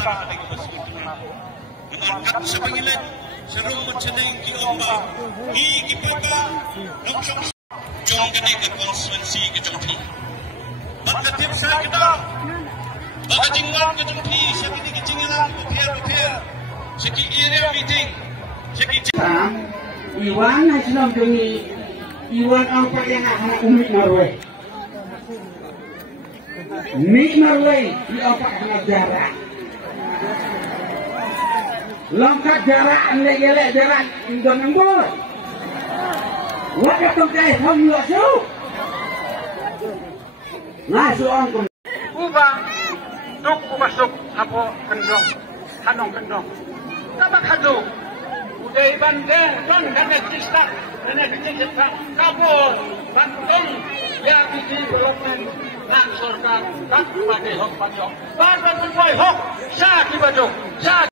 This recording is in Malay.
ta lagi masih menangkap sebagian serum menceneng ki omba ni ki papa nongshong jong kene ke konstituensi ke jongpi batla tim sa kita bajingan ke jongpi sekini ke jingan betul seki area meeting seki Iwan hasilnya demi Iwan angkat yang akan umit Norway. Mik Norway di otak dengan jarak. Longkat jarak gelek jarak ingin nembol. Wadah tongkai hong yo su. Ngasuh angkong. Ubah tuk masuk apa kendong, kanong kendong. Tabak hadu. Uday bandeng don kene cista kene cista kabur bantung ya di development nak sorkan tak pakai hok panjang. Baru pun hok sa di baju sa